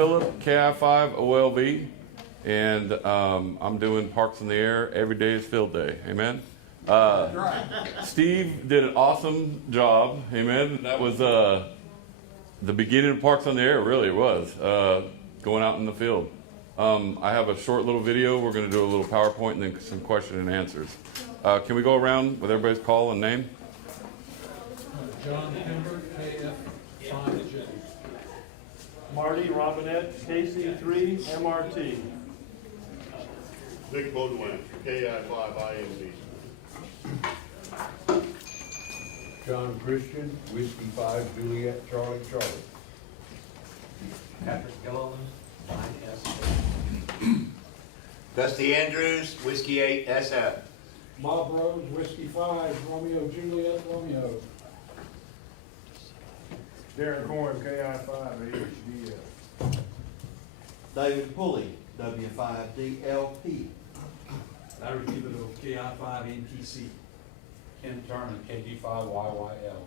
Phillip, KI5 OLV, and I'm doing Parks in the Air. Every day is field day. Amen. Steve did an awesome job. Amen. That was the beginning of Parks on the Air. Really, it was going out in the field. I have a short little video. We're going to do a little PowerPoint and then some question and answers. Can we go around with everybody's call and name? John Kimber, KF5J. Marty Robinette, KC3 MRT. Vic Baudouin, KI5IMB. John Christian, Whiskey 5, Juliet, Charlie, Charlie. Patrick Gilliland, 9S. Dusty Andrews, Whiskey 8 SF. Bob Rose, Whiskey 5, Romeo Juliet, Romeo. Darren Corn, KI5 HDF. David Pulley, W5DLP. Larry Thibodeau, KI5 NTC. Ken Turner, KG5YYL.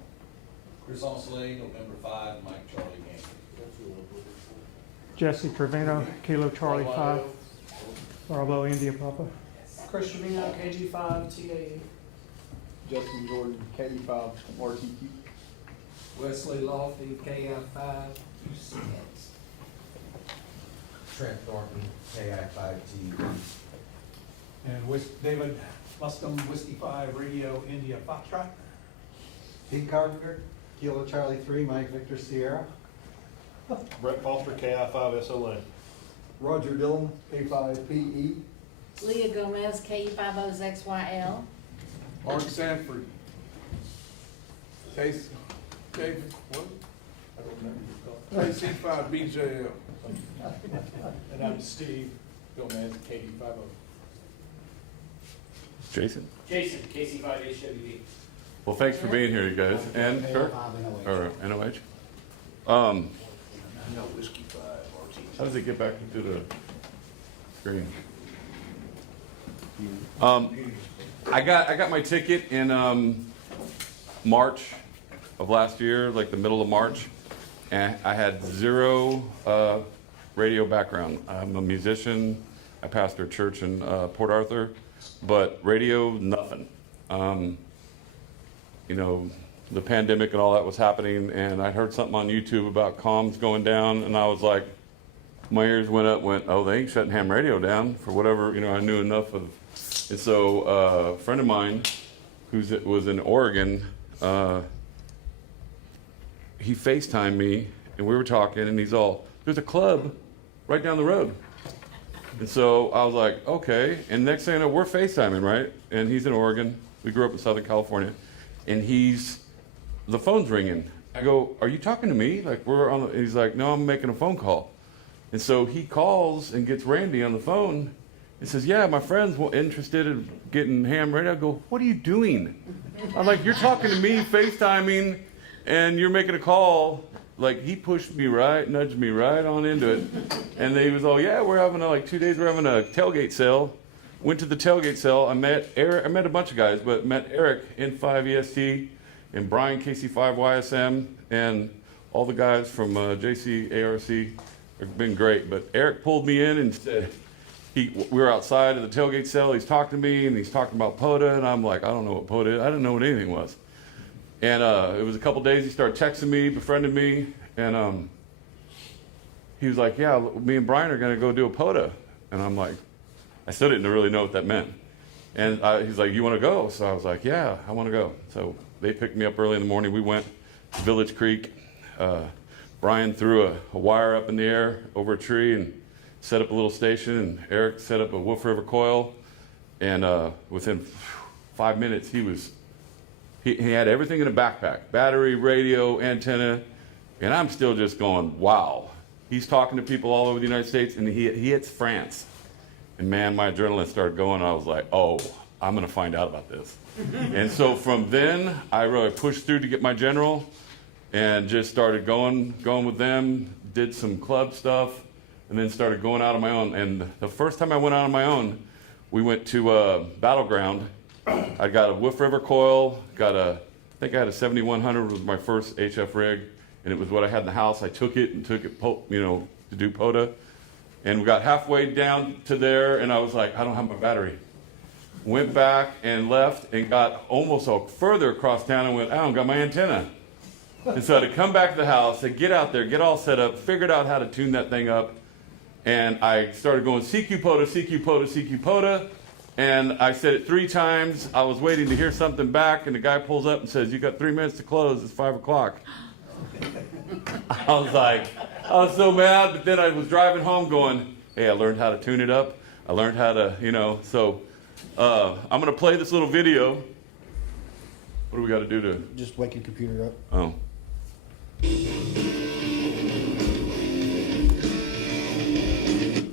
Chris Onsley, November 5, Mike Charlie Yankee. Jesse Trevino, Kilo Charlie 5, Bravo India Papa. Chris Trevino, KG5 TAE. Justin Jordan, KE5 RTQ. Wesley Lofty, KI5 UCX. Trent Thornton, KI5T. And David Luscombe, Whiskey 5, Radio India Foxtrot. Pete Carpenter, Kilo Charlie 3, Mike Victor Sierra. Brett Foster, KI5 SLA. Roger Dillon, K5PE. Leah Gomez, KE50XYL. Mark Sanford. Case, David, what? I don't remember. KC5BJL. And I'm Steve Gomez, KD50. Jason. Jason, KC5 HWD. Well, thanks for being here, you guys. And Kurt? Or NOH? No, Whiskey 5 RT. How does it get back into the screen? I got my ticket in March of last year, like the middle of March, and I had zero radio background. I'm a musician. I pastor a church in Port Arthur, but radio, nothing. You know, the pandemic and all that was happening, and I heard something on YouTube about comms going down, and I was like, my ears went up, oh, they ain't shutting ham radio down for whatever, you know, I knew enough of. And so a friend of mine was in Oregon, he FaceTimed me, and we were talking, and he's all, there's a club right down the road. And so I was like, okay. And next thing I know, we're FaceTiming, right? And he's in Oregon. We grew up in Southern California. And the phone's ringing. I go, are you talking to me? Like, he's like, no, I'm making a phone call. And so he calls and gets Randy on the phone and says, yeah, my friend's interested in getting ham radio. I go, what are you doing? I'm like, you're talking to me, FaceTiming, and you're making a call. Like, he pushed me nudged me right on into it. And they was all, yeah, we're having 2 days, we're having a tailgate sale. Went to the tailgate sale. I met Eric. I met a bunch of guys, but met Eric N5EST and Brian KC5YSM and all the guys from JCARC have been great. But Eric pulled me in and said, we were outside of the tailgate sale. He's talking to me and he's talking about POTA, and I'm like, I don't know what POTA is. I didn't know what anything was. And it was a couple days. He started texting me, befriended me, and he was like, yeah, me and Brian are going to go do a POTA. And I'm like, I still didn't really know what that meant. And he's like, you want to go? So I was like, yeah, I want to go. So they picked me up early in the morning. We went to Village Creek. Brian threw a wire up in the air over a tree and set up a little station. And Eric set up a Wolf River coil. And within 5 minutes, he had everything in a backpack. Battery, radio, antenna. And I'm still just going, wow. He's talking to people all over the United States, and he hits France. And man, my adrenaline started going. I was like, oh, I'm going to find out about this. And so from then, I really pushed through to get my general and just started going with them, did some club stuff, and then started going out on my own. And the first time I went out on my own, we went to Battleground. I got a Wolf River coil, I think I had a 7100 was my first HF rig, and it was what I had in the house. I took it, to do POTA. And we got halfway down to there, and I was like, I don't have my battery. Went back and left and got almost further across town and went, I don't got my antenna. And so I had to come back to the house and get out there, get all set up, figured out how to tune that thing up. And I started going CQ POTA, CQ POTA, CQ POTA. And I said it 3 times. I was waiting to hear something back, and the guy pulls up and says, you got 3 minutes to close. It's 5 o'clock. I was so mad, but then I was driving home going, hey, I learned how to tune it up. I learned how to, so I'm going to play this little video. What do we got to do to? Just wake your computer up. Oh.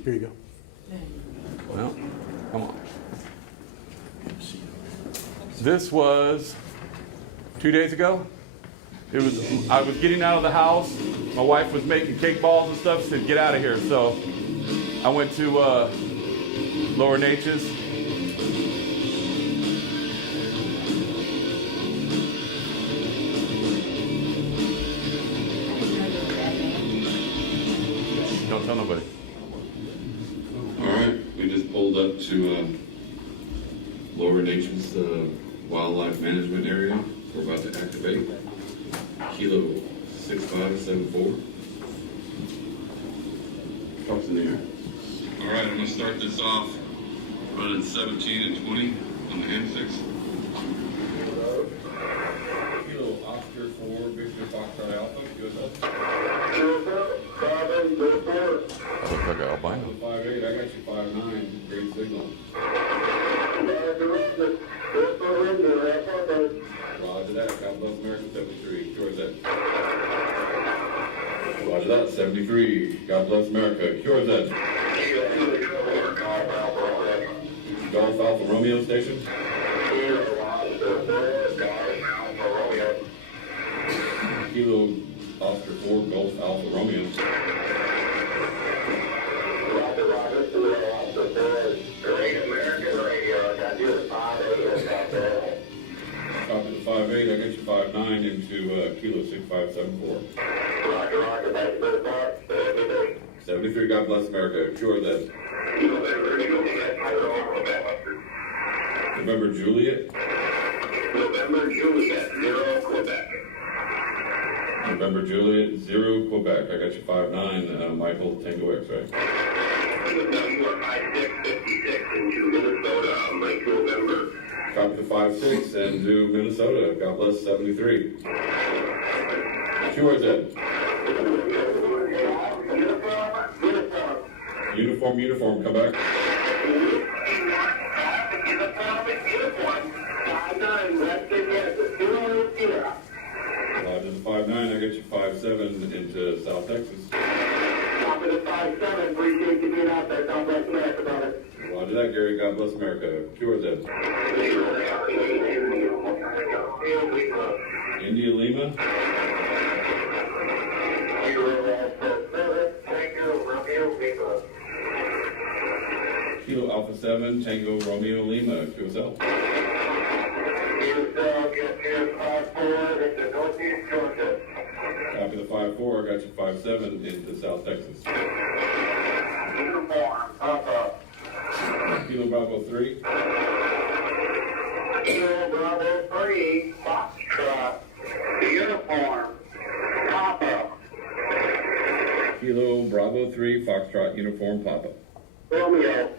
Here you go. Well, come on. This was 2 days ago. I was getting out of the house. My wife was making cake balls and stuff. She said, get out of here. So I went to Lower Natchez. Don't tell nobody. All right, we just pulled up to Lower Natchez Wildlife Management Area. We're about to activate Kilo 6574. Talks in the air. All right, I'm going to start this off running 17 and 20 on the Hamfest. Kilo Oscar 4, Victor Foxtrot Alpha, good up. Looks like an albino. 5'8", I got you 5'9", great signal. Roger that, God bless America 73, Cure that. Roger that, 73, God bless America, Cure that. Golf Alpha Romeo station. Kilo Oscar 4, Golf Alpha Romeo. Copy the 5'8", I got you 5'9" into Kilo 6574. 73, God bless America, Cure that. November Juliet. November Juliet, 0 Quebec. I got you 5'9", Michael Tango X-ray. Copy the 5'6" and do Minnesota. God bless 73. QRZ. Uniform, come back. Roger the 5'9", I got you 5'7" into South Texas. Copy the 5'7", appreciate you being out there, God bless America, brother. Roger that, Gary, God bless America. QRZ. India Lima. Kilo Alpha 7, Tango Romeo Lima, QSL. Copy the 5'4", I got you 5'7" into South Texas. Kilo Bravo 3. Kilo Bravo 3, Foxtrot, uniform, Papa. Kilo Bravo 3, Foxtrot, uniform, Papa. Romeo.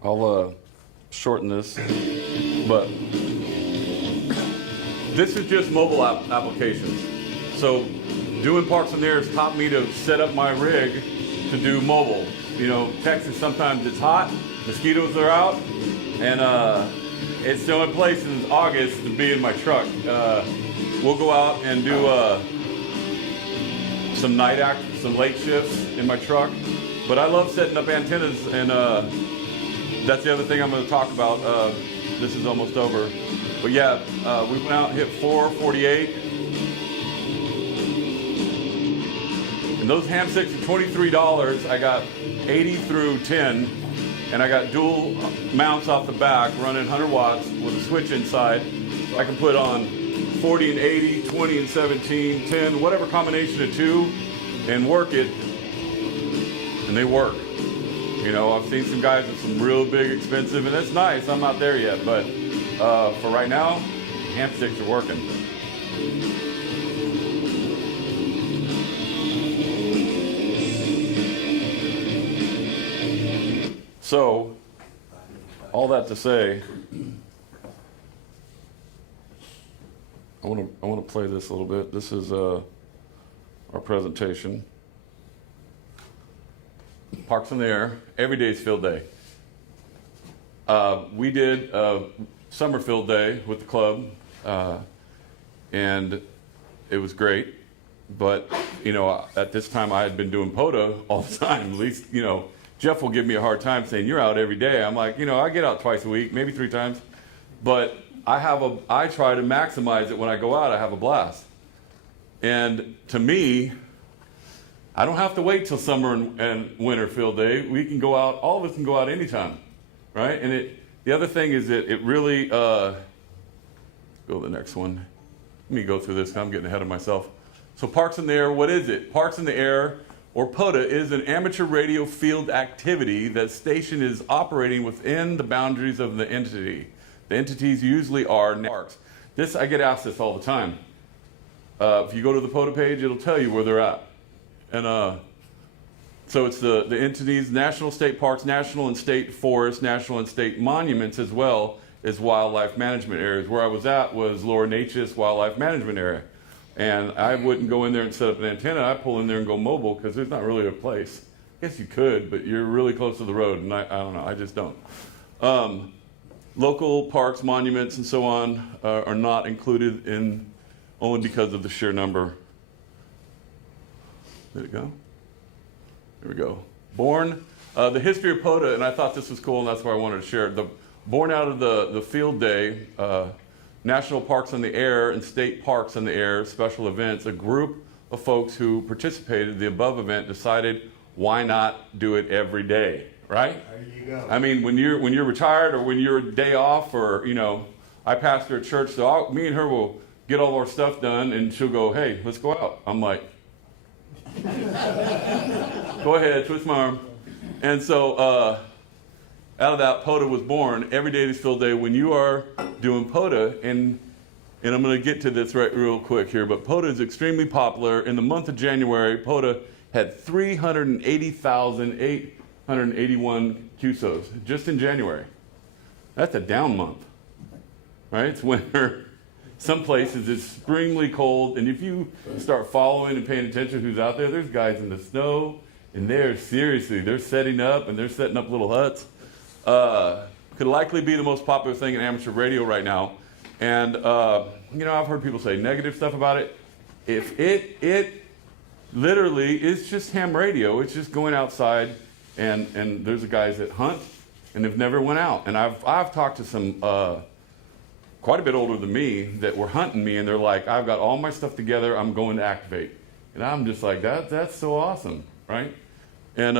I'll shorten this, but this is just mobile applications. So doing Parks and Airs taught me to set up my rig to do mobile. Texas, sometimes it's hot, mosquitoes are out, and it's the only place in August to be in my truck. We'll go out and do some late shifts in my truck, but I love setting up antennas, and that's the other thing I'm going to talk about. This is almost over, but yeah, we went out and hit 448, and those ham sticks are $23. I got 80 through 10, and I got dual mounts off the back running 100 watts with a switch inside. I can put on 40 and 80, 20 and 17, 10, whatever combination of two, and work it, and they work. You know, I've seen some guys with some real big expensive, and that's nice. I'm not there yet, but for right now, hand sticks are working. So, all that to say, I want to play this a little bit. This is our presentation. Parks in the Air, every day is field day. We did a summer field day with the club, and it was great. But, you know, at this time I had been doing POTA all the time. At least, you know, Jeff will give me a hard time saying, you're out every day. I'm like, you know, I get out twice a week, maybe 3 times. But I try to maximize it when I go out. I have a blast. And to me, I don't have to wait till summer and winter field day. We can go out, all of us can go out anytime, right? And the other thing is that it really, go to the next one. Let me go through this, I'm getting ahead of myself. So Parks in the Air, what is it? Parks in the Air, or POTA, is an amateur radio field activity that station is operating within the boundaries of the entity. The entities usually are parks. This, I get asked this all the time. If you go to the POTA page, it'll tell you where they're at. And so it's the entities, national state parks, national and state forests, national and state monuments, as well as wildlife management areas. Where I was at was Lower Natchez Wildlife Management Area. And I wouldn't go in there and set up an antenna. I pull in there and go mobile because there's not really a place. I guess you could, but you're really close to the road, and I don't know, I just don't. Local parks, monuments, and so on are not included in, only because of the sheer number. Did it go? There we go. Born, the history of POTA, and I thought this was cool, and that's why I wanted to share it. Born out of the field day, National Parks in the Air and State Parks in the Air special events, a group of folks who participated in the above event decided, why not do it every day, right? There you go. I mean, when you're retired or when you're a day off, or, you know, I pastor a church, so me and her will get all our stuff done, and she'll go, hey, let's go out. I'm like, go ahead, twist my arm. And so out of that, POTA was born. Every day is field day. When you are doing POTA, and I'm going to get to this real quick here, but POTA is extremely popular. In the month of January, POTA had 380,881 QSOs just in January. That's a down month, right? It's winter. Some places it's extremely cold, and if you start following and paying attention to who's out there, there's guys in the snow, and they're setting up, and they're setting up little huts. Could likely be the most popular thing in amateur radio right now. And, you know, I've heard people say negative stuff about it. If it literally is just ham radio, it's just going outside, and there's guys that hunt and they've never went out. And I've talked to some quite a bit older than me that were hunting me, and they're like, I've got all my stuff together, I'm going to activate. And I'm just like, that's so awesome, right? And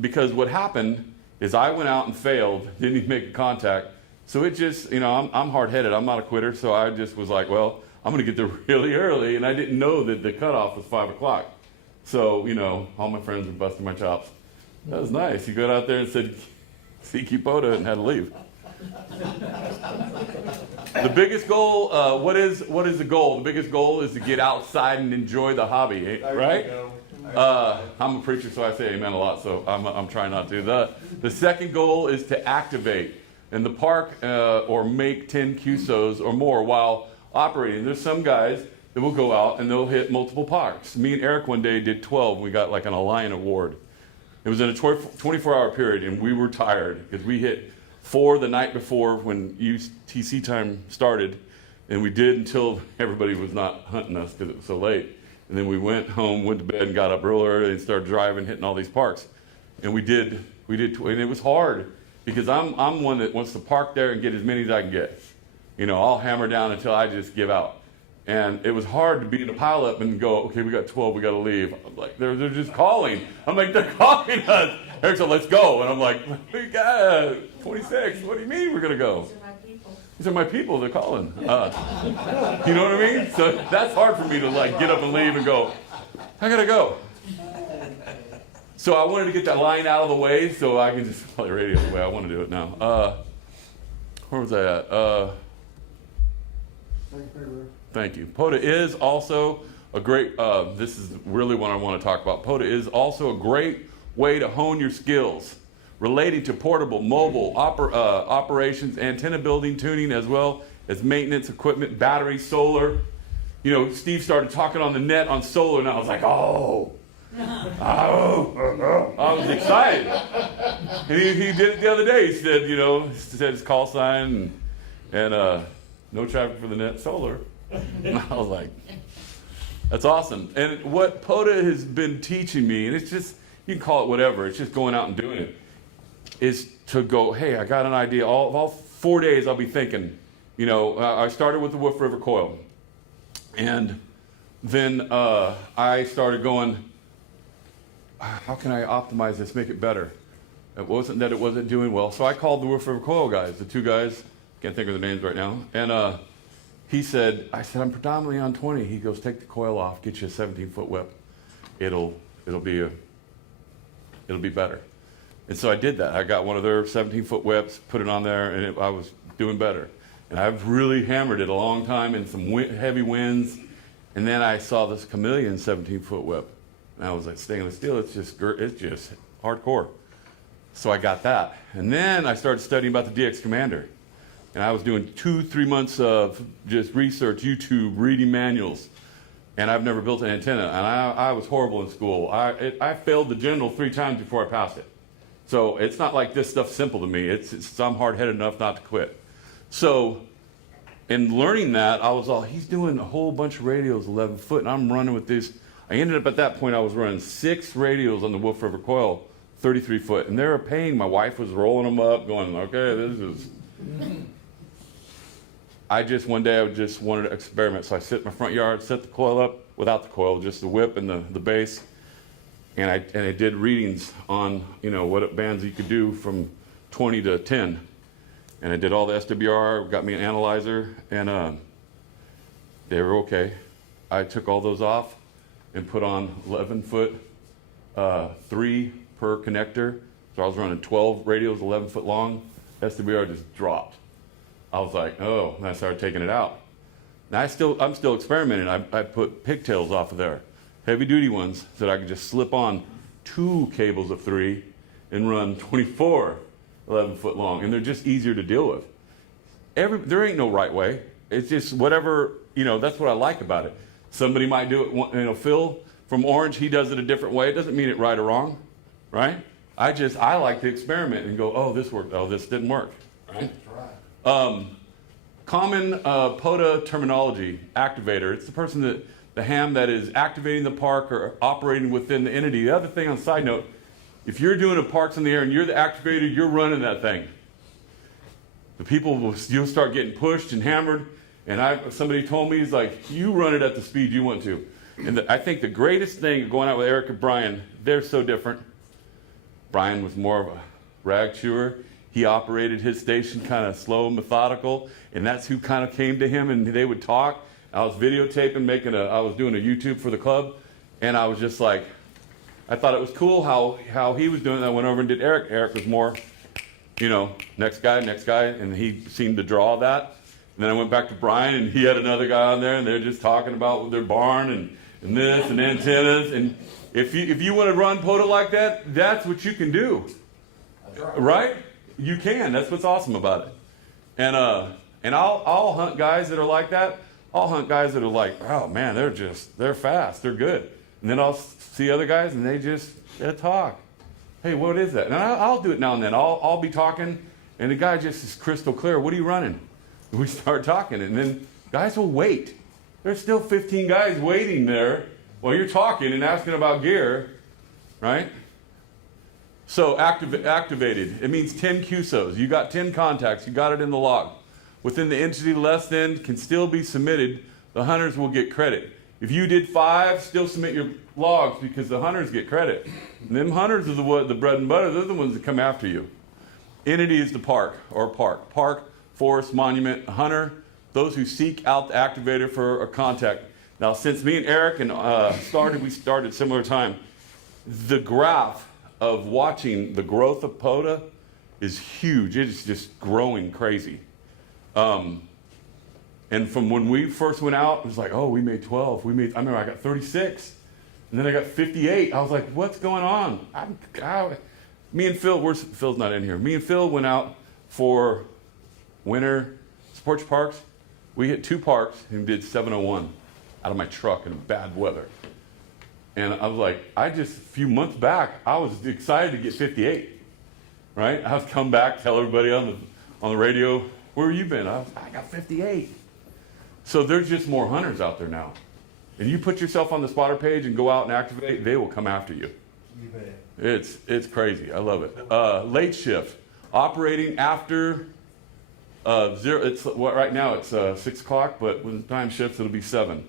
because what happened is I went out and failed, didn't even make a contact. So it just, you know, I'm hard-headed, I'm not a quitter, so I just was like, well, I'm gonna get there really early, and I didn't know that the cutoff was 5 o'clock. So, you know, all my friends were busting my chops. That was nice. You got out there and said, CQ POTA, and had to leave. The biggest goal, what is the goal? The biggest goal is to get outside and enjoy the hobby, right? I'm a preacher, so I say amen a lot, so I'm trying not to. The second goal is to activate in the park or make 10 QSOs or more while operating. There's some guys that will go out and they'll hit multiple parks. Me and Eric one day did 12. We got like an Alliant award. It was in a 24-hour period, and we were tired because we hit 4 the night before when UTC time started, and we did until everybody was not hunting us because it was so late. And then we went home, went to bed, and got up real early and started driving, hitting all these parks. And we did, and it was hard because I'm one that wants to park there and get as many as I can get. You know, I'll hammer down until I just give out. And it was hard to be in a pileup and go, okay, we got 12, we got to leave. I'm like, they're just calling. I'm like, they're calling us. Eric said, let's go. And I'm like, we got 26. What do you mean we're going to go? These are my people, they're calling. You know what I mean? So that's hard for me to like get up and leave and go, I gotta go. So I wanted to get that line out of the way so I can just play radio the way I want to do it now. Where was I at? Thank you. POTA is also a great, this is really what I want to talk about. POTA is also a great way to hone your skills relating to portable, mobile operations, antenna building, tuning, as well as maintenance equipment, battery, solar. You know, Steve started talking on the net on solar, and I was like, oh. I was excited. And he did it the other day. He said, you know, he said his call sign and no traffic for the net solar. And I was like, that's awesome. And what POTA has been teaching me, and it's just, you can call it whatever, it's just going out and doing it, is to go, hey, I got an idea. All 4 days I'll be thinking, you know, I started with the Wolf River coil. And then I started going, how can I optimize this, make it better? It wasn't that it wasn't doing well. So I called the Wolf River coil guys, the two guys, can't think of their names right now. And I said, I'm predominantly on 20. He goes, take the coil off, get you a 17-foot whip. It'll be better. And so I did that. I got one of their 17-foot whips, put it on there, and I was doing better. And I've really hammered it a long time in some heavy winds. And then I saw this Chameleon 17-foot whip. And I was like, stainless steel, it's just hardcore. So I got that. And then I started studying about the DX Commander. And I was doing 2-3 months of just research, YouTube, reading manuals. And I've never built an antenna. And I was horrible in school. I failed the general 3 times before I passed it. So it's not like this stuff's simple to me. I'm hard-headed enough not to quit. So in learning that, I was all, he's doing a whole bunch of radios 11 foot, and I'm running with this. I ended up at that point, I was running 6 radios on the Wolf River coil, 33 foot. And they were paying. My wife was rolling them up, going, okay, this is... One day I just wanted to experiment. So I sit in my front yard, set the coil up without the coil, just the whip and the base. And I did readings on, you know, what bands you could do from 20 to 10. And I did all the SWR, got me an analyzer, and they were okay. I took all those off and put on 11 foot, 3 per connector. So I was running 12 radios, 11 foot long. SWR just dropped. I was like, oh, and I started taking it out. Now I'm still experimenting. I put pigtails off of there, heavy duty ones, so that I could just slip on 2 cables of 3 and run 24 11 foot long, and they're just easier to deal with. There ain't no right way. It's just whatever, you know, that's what I like about it. Somebody might do it, you know, Phil from Orange, he does it a different way. It doesn't mean it right or wrong, right? I like to experiment and go, oh, this worked, oh, this didn't work, right? Common POTA terminology, activator. It's the person the ham that is activating the park or operating within the entity. The other thing on side note, if you're doing a parks in the air and you're the activator, you're running that thing. The people you'll start getting pushed and hammered. And somebody told me, he's like, you run it at the speed you want to. And I think the greatest thing going out with Eric and Brian, they're so different. Brian was more of a rag chewer. He operated his station kind of slow, methodical, and that's who kind of came to him and they would talk. I was videotaping, I was doing a YouTube for the club, and I was just like, I thought it was cool how he was doing it. I went over and did Eric. Eric was more, you know, next guy, and he seemed to draw that. And then I went back to Brian, and he had another guy on there, and they're just talking about their barn and this and antennas. And if you want to run POTA like that, that's what you can do, right? You can. That's what's awesome about it. And I'll hunt guys that are like that. I'll hunt guys that are like, oh man, they're fast, they're good. And then I'll see other guys and they talk. Hey, what is that? And I'll do it now and then. I'll be talking, and the guy just is crystal clear. What are you running? And we start talking, and then guys will wait. There's still 15 guys waiting there while you're talking and asking about gear, right? So activated, it means 10 QSOs. You got 10 contacts, you got it in the log. Within the entity less than can still be submitted, the hunters will get credit. If you did 5, still submit your logs because the hunters get credit. And them hunters are the bread and butter, they're the ones that come after you. Entity is the park, or park. Park forest, monument, hunter, those who seek out the activator for a contact. Now, since me and Eric we started similar time, the graph of watching the growth of POTA is huge. It is just growing crazy. And from when we first went out, it was like, oh, we made 12. I remember I got 36. And then I got 58. I was like, what's going on? Me and Phil, Phil's not in here. Me and Phil went out for winter sports parks. We hit 2 parks and did 701 out of my truck in bad weather. And I was like, a few months back, I was excited to get 58, right? I was come back, tell everybody on the radio, where have you been? I got 58. So there's just more hunters out there now. And you put yourself on the spotter page and go out and activate, they will come after you. You bet. It's crazy. I love it. Late shift, operating after right now it's 6 o'clock, but when the time shifts, it'll be 7.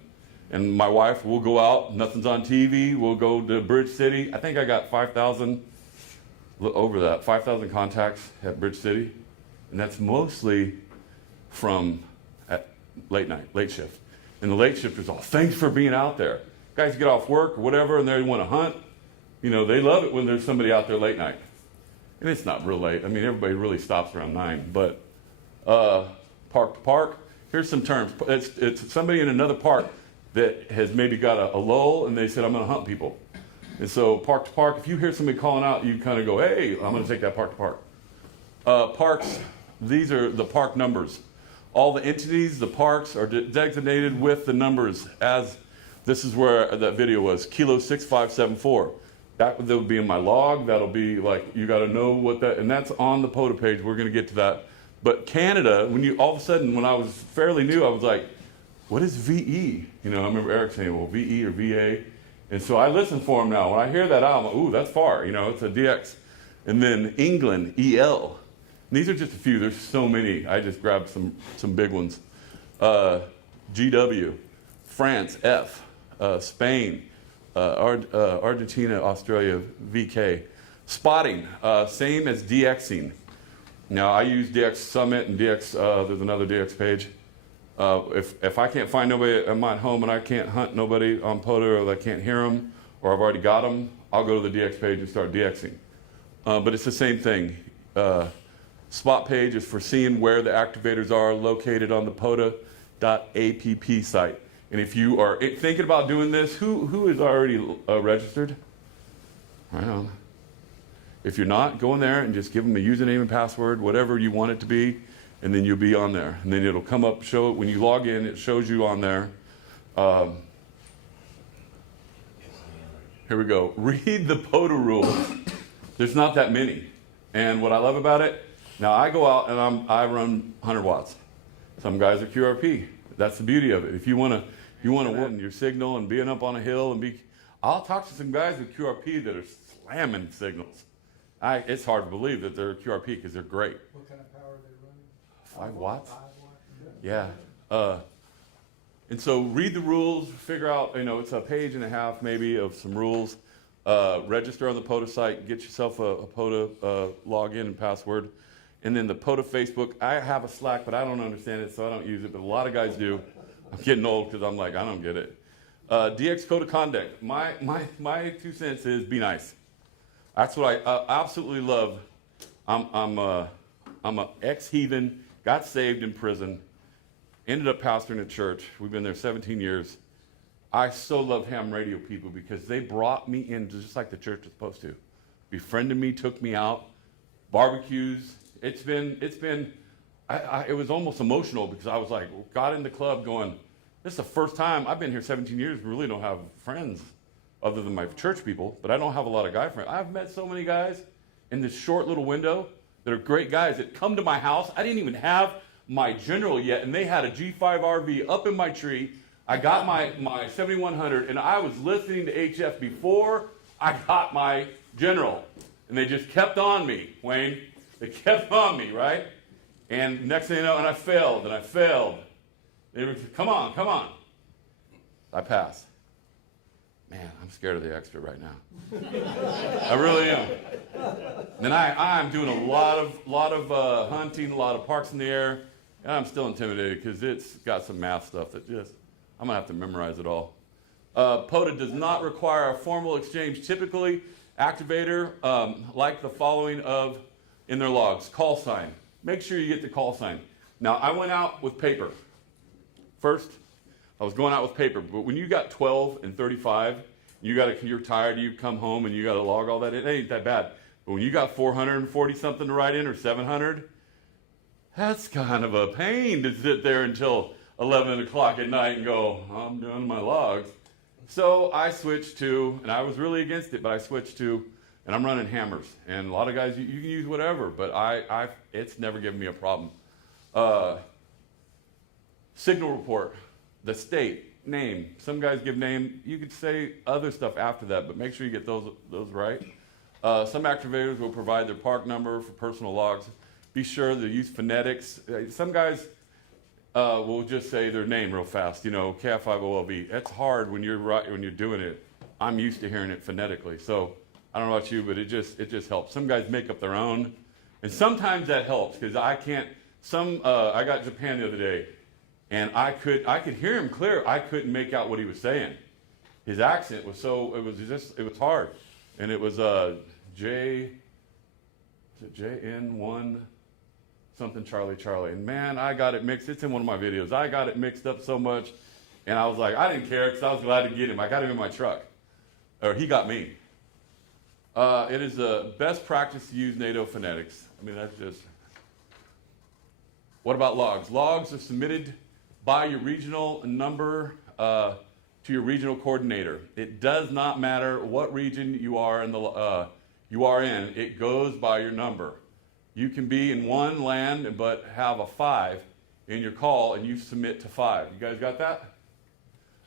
And my wife will go out. Nothing's on TV. We'll go to Bridge City. I think I got 5,000 contacts at Bridge City, and that's mostly from at late shift. And the late shifters all, thanks for being out there. Guys get off work or whatever, and they want to hunt. You know, they love it when there's somebody out there late night. And it's not real late. I mean, everybody really stops around 9. But park to park, here's some terms. It's somebody in another park that has maybe got a lull, and they said, I'm going to hunt people. And so park to park, if you hear somebody calling out, you kind of go, hey, I'm going to take that park to park. Parks, these are the park numbers. All the entities, the parks, are designated with the numbers as, this is where that video was, Kilo 6574. That would be in my log. That'll be like, you got to know what that, and that's on the POTA page. We're going to get to that. But Canada, all of a sudden, when I was fairly new, I was like, what is VE? You know, I remember Eric saying, well, VE or VA. And so I listen for him now. When I hear that, I'm like, ooh, that's far. You know, it's a DX. And then England, EL. And these are just a few. There's so many. I just grabbed some big ones. GW, France, F, Spain, Argentina, Australia, VK. Spotting, same as DXing. Now, I use DX Summit and DX, there's another DX page. If I can't find nobody, I'm at home and I can't hunt nobody on POTA, or I can't hear them, or I've already got them, I'll go to the DX page and start DXing. But it's the same thing. Spot page is for seeing where the activators are located on the POTA.app site. And if you are thinking about doing this, who is already registered? Right on. If you're not, go in there and just give them a username and password, whatever you want it to be, and then you'll be on there. And then it'll come up, show it when you log in, it shows you on there. Here we go. Read the POTA rules. There's not that many. And what I love about it, now I go out and I run 100 watts. Some guys are QRP. That's the beauty of it. If you want to work your signal and being up on a hill and I'll talk to some guys with QRP that are slamming signals. It's hard to believe that they're QRP because they're great. What kind of power are they running? 5 watts? 5 watts? Yeah. And so read the rules, figure out, it's a page and a half maybe of some rules. Register on the POTA site, get yourself a POTA login and password. And then the POTA Facebook, I have a Slack, but I don't understand it, so I don't use it, but a lot of guys do. I'm getting old because I'm like, I don't get it. DX Code of Conduct, my 2 cents is be nice. That's what I absolutely love. I'm a ex-heathen, got saved in prison, ended up pastoring a church. We've been there 17 years. I so love ham radio people because they brought me in just like the church was supposed to. Befriended me, took me out, barbecues. It was almost emotional because I was like, got in the club going, this is the first time, I've been here 17 years, really don't have friends other than my church people, but I don't have a lot of guy friends. I've met so many guys in this short little window that are great guys that come to my house. I didn't even have my General yet, and they had a G5 RV up in my tree. I got my 7100, and I was listening to HF before I got my General. And they just kept on me, Wayne. They kept on me, right? And next thing you know, and I failed. They were, come on. I passed. Man, I'm scared of the extra right now. I really am. And I'm doing a lot of hunting, a lot of parks in the air. And I'm still intimidated because it's got some math stuff that just, I'm gonna have to memorize it all. POTA does not require a formal exchange. Typically, activator, like the following in their logs, call sign. Make sure you get the call sign. Now, I went out with paper. First, I was going out with paper, but when you got 12 and 35, you're tired, you come home and you got to log all that in, it ain't that bad. But when you got 440 something to write in or 700, that's kind of a pain to sit there until 11 o'clock at night and go, I'm doing my logs. So I switched to, and I was really against it, but I switched to, and I'm running hammers. And a lot of guys, you can use whatever, but it's never given me a problem. Signal report, the state, name. Some guys give name. You could say other stuff after that, but make sure you get those right. Some activators will provide their park number for personal logs. Be sure to use phonetics. Some guys will just say their name real fast. You know, KI5OLV. That's hard when you're doing it. I'm used to hearing it phonetically. So I don't know about you, but it just helps. Some guys make up their own, and sometimes that helps because I can't. I got Japan the other day, and I could hear him clear. I couldn't make out what he was saying. His accent was it was hard, and it was JN1 something Charlie, and man, I got it mixed. It's in one of my videos. I got it mixed up so much, and I was like, I didn't care because I was glad to get him. I got him in my truck, or he got me. It is the best practice to use NATO phonetics. I mean, that's just. What about logs? Logs are submitted by your regional number to your regional coordinator. It does not matter what region you are in. It goes by your number. You can be in one land but have a 5 in your call, and you submit to 5. You guys got that?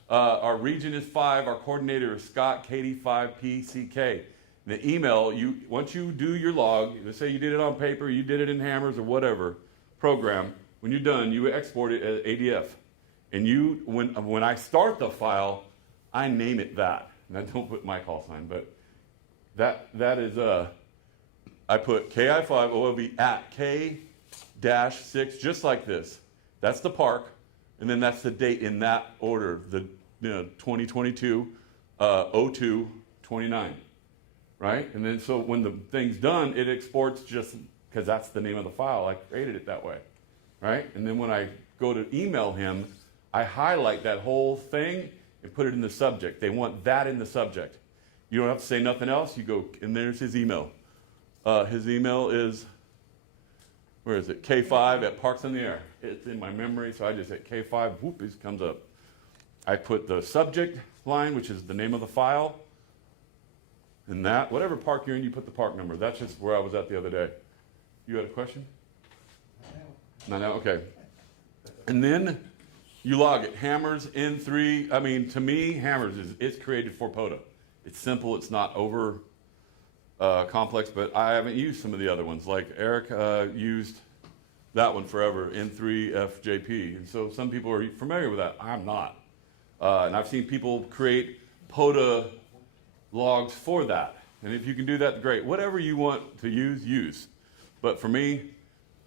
Our region is 5. Our coordinator is Scott, KD5PCK. The email, once you do your log, let's say you did it on paper, you did it in Hammers or whatever program, when you're done, you export it as ADF. And when I start the file, I name it that. And I don't put my call sign, but that is, I put KI5OLV at K-6, just like this. That's the park, and then that's the date in that order, 2022, 02-29. Right? And then so when the thing's done, it exports just because that's the name of the file. I created it that way. Right? And then when I go to email him, I highlight that whole thing and put it in the subject. They want that in the subject. You don't have to say nothing else. You go, and there's his email. His email is, where is it? K5 at Parks in the Air. It's in my memory, so I just hit K5, whoop, it comes up. I put the subject line, which is the name of the file. And that, whatever park you're in, you put the park number. That's just where I was at the other day. You had a question? Not now? Okay. And then you log it. Hammers N3. I mean, to me, Hammers it's created for POTA. It's simple. It's not over complex, but I haven't used some of the other ones. Like Eric used that one forever, N3FJP. And so some people are familiar with that. I'm not. And I've seen people create POTA logs for that. And if you can do that, great. Whatever you want to use. But for me,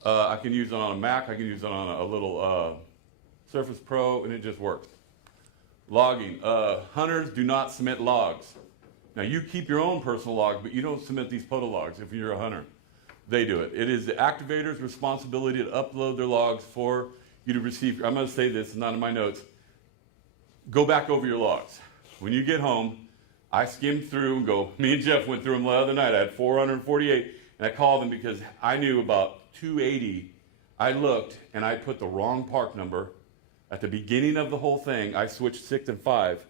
I can use it on a Mac, I can use it on a little Surface Pro, and it just works. Logging. Hunters do not submit logs. Now, you keep your own personal log, but you don't submit these POTA logs if you're a hunter. They do it. It is the activator's responsibility to upload their logs for you to receive. I'm going to say this, not in my notes. Go back over your logs. When you get home, I skimmed through and go, me and Jeff went through them the other night. I had 448, and I called them because I knew about 280. I looked, and I put the wrong park number. At the beginning of the whole thing, I switched 6 and 5,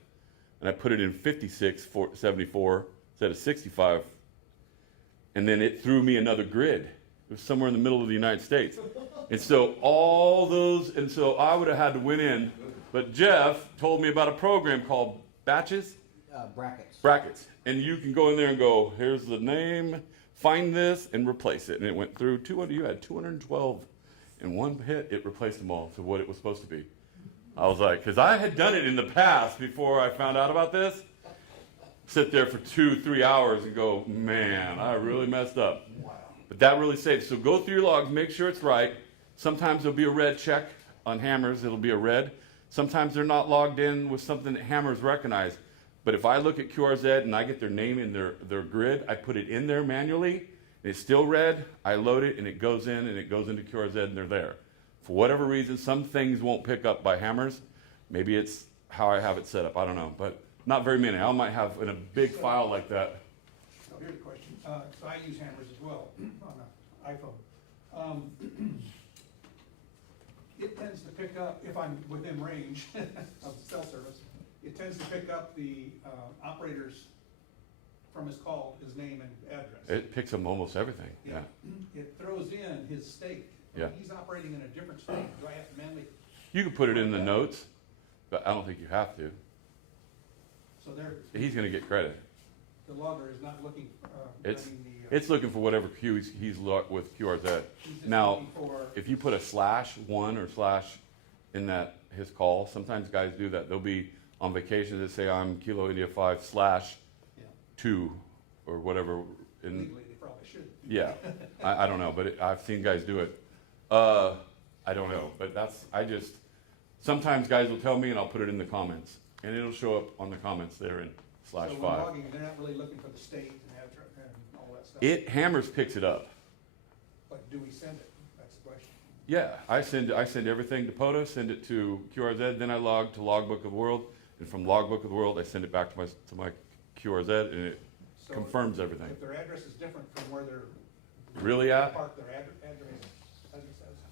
and I put it in 5674 instead of 65. And then it threw me another grid. It was somewhere in the middle of the United States. And so all those, and so I would have had to went in, but Jeff told me about a program called Batches? Brackets. Brackets. And you can go in there and go, here's the name, find this, and replace it. And it went through 200, you had 212. In one hit, it replaced them all to what it was supposed to be. I was like, because I had done it in the past before I found out about this. Sit there for 2-3 hours and go, man, I really messed up. Wow. But that really saves. So go through your logs, make sure it's right. Sometimes there'll be a red check on hammers, it'll be a red. Sometimes they're not logged in with something that hammers recognize. But if I look at QRZ and I get their name in their grid, I put it in there manually, and it's still red, I load it and it goes in and it goes into QRZ and they're there. For whatever reason, some things won't pick up by hammers. Maybe it's how I have it set up, I don't know, but not very many. I might have in a big file like that. So here's a question. So I use hammers as well on an iPhone. It tends to pick up, if I'm within range of the cell service, it tends to pick up the operator's, from his call, his name and address. It picks up almost everything, yeah. It throws in his state. Yeah. He's operating in a different state. Do I have to manually? You can put it in the notes, but I don't think you have to. So there, He's gonna get credit. the logger is not looking, It's, running the. it's looking for whatever queue he's with QRZ. He's just Now, looking for- if you put a /1 or slash in that, his call, sometimes guys do that. They'll be on vacation, they say, I'm Kilo India 5 /2 or whatever. In, Legally, they probably should. yeah, I don't know, but I've seen guys do it. I don't know, but sometimes guys will tell me and I'll put it in the comments. And it'll show up on the comments there in /5. So when logging, they're not really looking for the state and address and all that stuff. Hammers picks it up. But do we send it? That's the question. Yeah, I send everything to POTA, send it to QRZ, then I log to Logbook of the World, and from Logbook of the World, I send it back to my QRZ, and it So confirms everything. If their address is different from where they're. Really at? Park their address.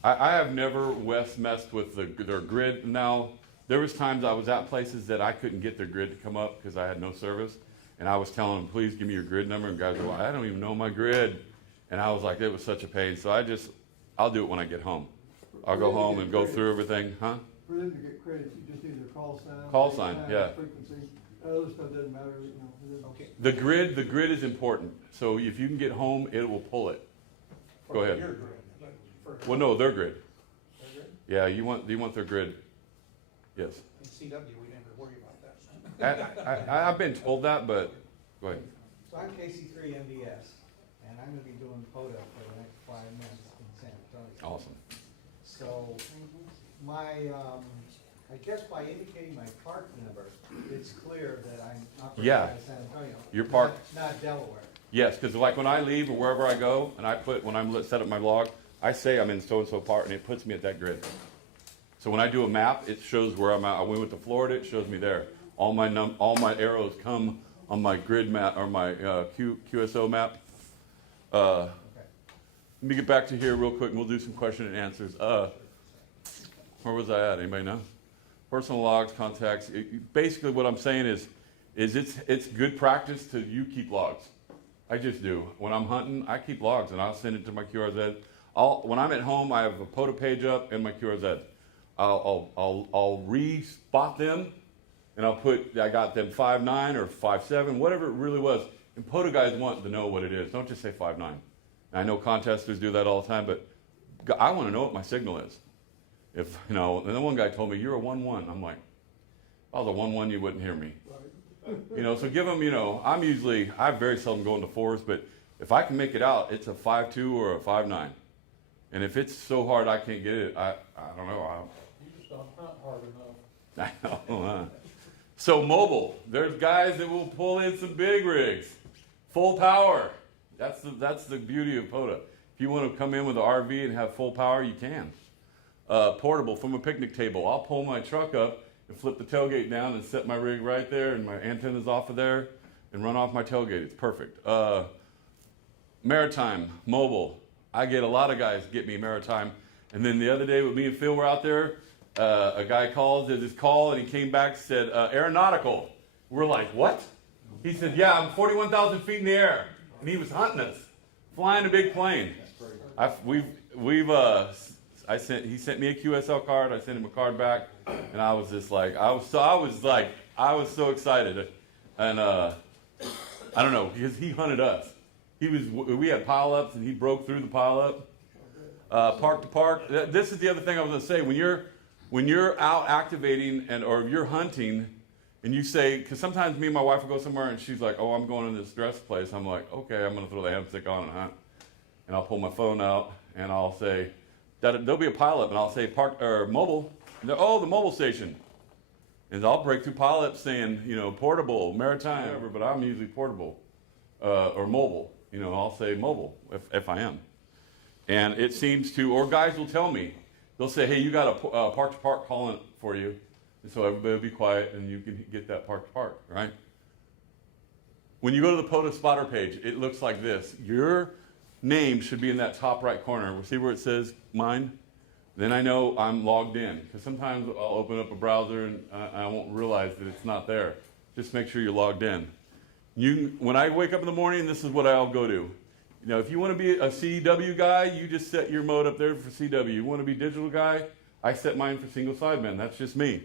I have never messed with their grid. Now, there was times I was at places that I couldn't get their grid to come up because I had no service, and I was telling them, please give me your grid number, and guys were like, I don't even know my grid. And I was like, it was such a pain, so I'll do it when I get home. I'll go home and go through everything, huh? For them to get credit, you just need their call sign. Call sign, yeah. Frequency, other stuff doesn't matter, you know. It doesn't- Okay. The grid is important. So if you can get home, it will pull it. Go ahead. Your grid, but for. Well, no, their grid. Their grid? Yeah, you want their grid. Yes. In CW, we never worry about that. I've been told that, but go ahead. So I'm KC3 MDS, and I'm gonna be doing POTA for the next 5 months in San Antonio. Awesome. So I guess by indicating my park number, it's clear that I'm operating Yeah. out of San Antonio. Your park- Not Delaware. Yes, because like when I leave or wherever I go, and when I'm set up my log, I say I'm in so-and-so part, and it puts me at that grid. So when I do a map, it shows where I'm at. I went to Florida, it shows me there. All my arrows come on my grid map or my QSO map. Let me get back to here real quick, and we'll do some question and answers. Where was I at? Anybody know? Personal logs, contacts. Basically, what I'm saying is it's good practice to keep logs. I just do. When I'm hunting, I keep logs, and I'll send it to my QRZ. When I'm at home, I have a POTA page up and my QRZ. I'll re-spot them, and I got them 5.9 or 5.7, whatever it really was. And POTA guys want to know what it is. Don't just say 5.9. And I know contesters do that all the time, but I want to know what my signal is. And then one guy told me, you're a 1-1. I'm like, if I was a 1-1, you wouldn't hear me. So give them, I very seldom go into 4s, but if I can make it out, it's a 5.2 or a 5.9. And if it's so hard I can't get it, I don't know. You just don't hunt hard enough. I know. So mobile, there's guys that will pull in some big rigs, full power. That's the beauty of POTA. If you want to come in with an RV and have full power, you can. Portable from a picnic table. I'll pull my truck up and flip the tailgate down and set my rig right there, and my antenna's off of there, and run off my tailgate. It's perfect. Maritime, mobile. I get a lot of guys get me maritime. And then the other day, with me and Phil were out there, a guy did his call, and he came back and said, aeronautical. We're like, what? He said, yeah, I'm 41,000 feet in the air. And he was hunting us, flying a big plane. He sent me a QSL card. I sent him a card back, and I was just like, I was so excited, and I don't know, because he hunted us. We had pile-ups, and he broke through the pile-up. Park to park. This is the other thing I was going to say. When you're out activating or you're hunting, and you say, because sometimes me and my wife will go somewhere, and she's like, oh, I'm going to this dress place. I'm like, okay, I'm going to throw the hamstick on and hunt. And I'll pull my phone out, and I'll say, there'll be a pileup, and I'll say park or mobile. And oh, the mobile station. And I'll break through pileups saying, you know, portable, maritime, whatever, but I'm usually portable or mobile. You know, I'll say mobile if I am. And it seems to, or guys will tell me, they'll say, hey, you got a park to park calling for you. And so everybody will be quiet and you can get that park to park, right? When you go to the POTA spotter page, it looks like this. Your name should be in that top right corner. See where it says mine? Then I know I'm logged in. Because sometimes I'll open up a browser and I won't realize that it's not there. Just make sure you're logged in. When I wake up in the morning, this is what I'll go to. You know, if you want to be a CW guy, you just set your mode up there for CW. You want to be digital guy, I set mine for single sideman. That's just me.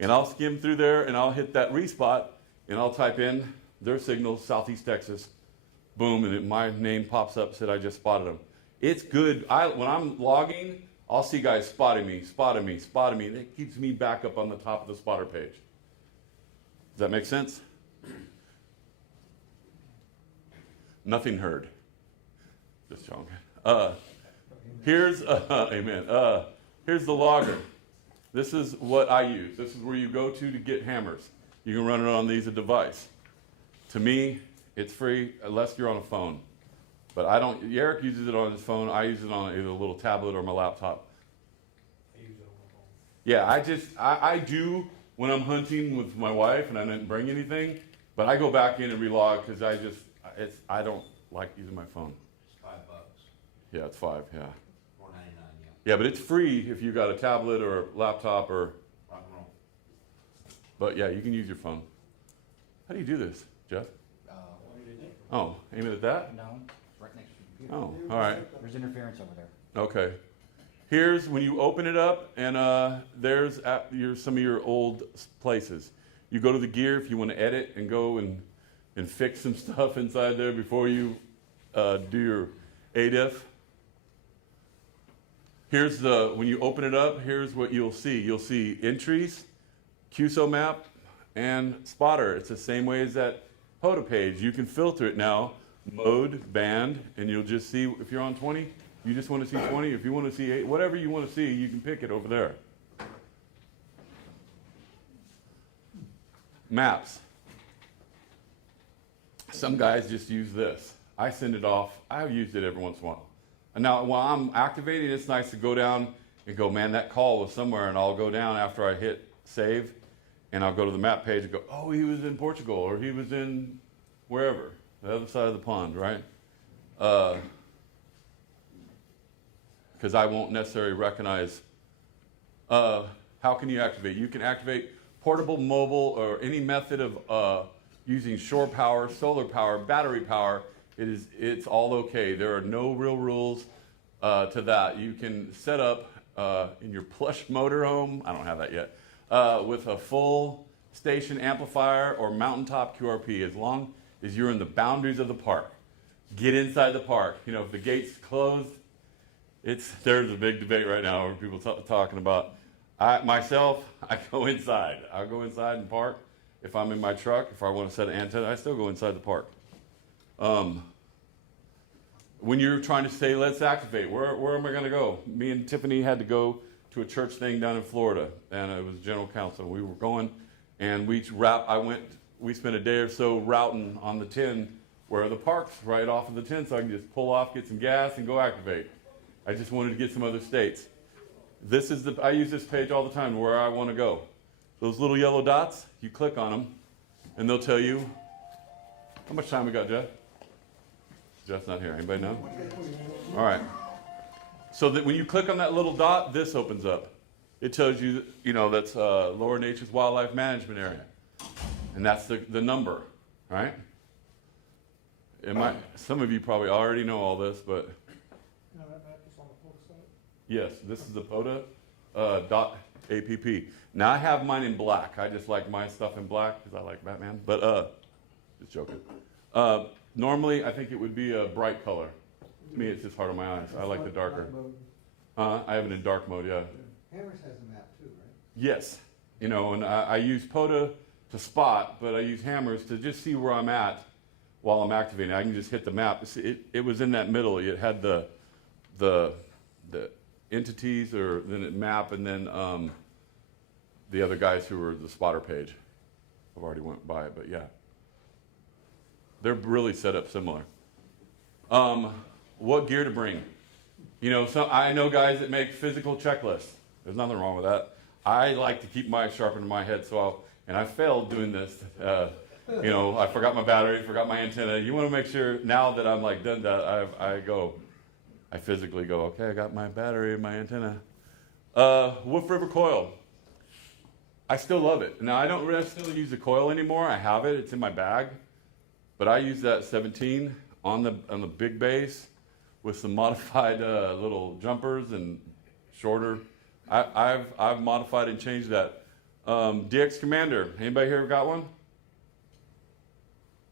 And I'll skim through there and I'll hit that respot and I'll type in their signal, Southeast Texas. Boom, and my name pops up, said I just spotted them. It's good. When I'm logging, I'll see guys spotting me. And it keeps me back up on the top of the spotter page. Does that make sense? Nothing heard. Just joking. Here's, amen. Here's the logger. This is what I use. This is where you go to get hammers. You can run it on these a device. To me, it's free unless you're on a phone. But I don't, Eric uses it on his phone. I use it on either a little tablet or my laptop. I use it on my phone. Yeah, I do when I'm hunting with my wife and I didn't bring anything, but I go back in and relog because I don't like using my phone. It's $5. Yeah, it's $5, yeah. $4.99, yeah. Yeah, but it's free if you got a tablet or a laptop or, Rock and roll. but yeah, you can use your phone. How do you do this, Jeff? Oh, aim it at that? No, right next to the computer. Oh, all right. There's interference over there. Okay. Here's when you open it up, and there's some of your old places. You go to the gear if you want to edit and go and fix some stuff inside there before you do your ADIF. Here's when you open it up, here's what you'll see. You'll see entries, QSO map, and spotter. It's the same way as that POTA page. You can filter it now, mode, band, and you'll just see if you're on 20, you just want to see 20. If you want to see 8, whatever you want to see, you can pick it over there. Maps. Some guys just use this. I send it off. I've used it every once in a while. And now while I'm activating, it's nice to go down and go, man, that call was somewhere, and I'll go down after I hit save, and I'll go to the map page and go, oh, he was in Portugal, or he was in wherever, the other side of the pond, right? Because I won't necessarily recognize. How can you activate? You can activate portable, mobile, or any method of using shore power, solar power, battery power. It's all okay. There are no real rules to that. You can set up in your plush motorhome, I don't have that yet, with a full station amplifier or mountaintop QRP, as long as you're in the boundaries of the park. Get inside the park. You know, if the gate's closed, there's a big debate right now where people talking about. I go inside. I'll go inside and park. If I'm in my truck, if I want to set an antenna, I still go inside the park. When you're trying to say, let's activate, where am I going to go? Me and Tiffany had to go to a church thing down in Florida, and it was general council. We were going, and we spent a day or so routing on the 10 where the park's right off of the 10, so I can just pull off, get some gas, and go activate. I just wanted to get some other states. I use this page all the time where I want to go. Those little yellow dots, you click on them, and they'll tell you, how much time we got, Jeff? Jeff's not here. Anybody know? All right. So that when you click on that little dot, this opens up. It tells you, that's Lower Nature's Wildlife Management Area. And that's the number, right? Some of you probably already know all this, but No, that map is on the POTA site. yes, this is the POTA .app. Now I have mine in black. I just like my stuff in black because I like Batman. But just joking. Normally, I think it would be a bright color. To me, it's just hard on my eyes. I like the darker. I have it in dark mode, yeah. Hammers has a map too, right? Yes. And I use POTA to spot, but I use hammers to just see where I'm at while I'm activating. I can just hit the map. It was in that middle. It had the entities, or then at map, and then the other guys who were the spotter page. I've already went by it, but yeah. They're really set up similar. What gear to bring? You know, I know guys that make physical checklists. There's nothing wrong with that. I like to keep my sharpened in my head, and I failed doing this. You know, I forgot my battery, forgot my antenna. You want to make sure now that I'm like done that, I physically go, okay, I got my battery and my antenna. Wolf River coil. I still love it. Now, I don't really still use the coil anymore. I have it. It's in my bag. But I use that 17 on the big base with some modified little jumpers and shorter. I've modified and changed that. DX Commander. Anybody here got one?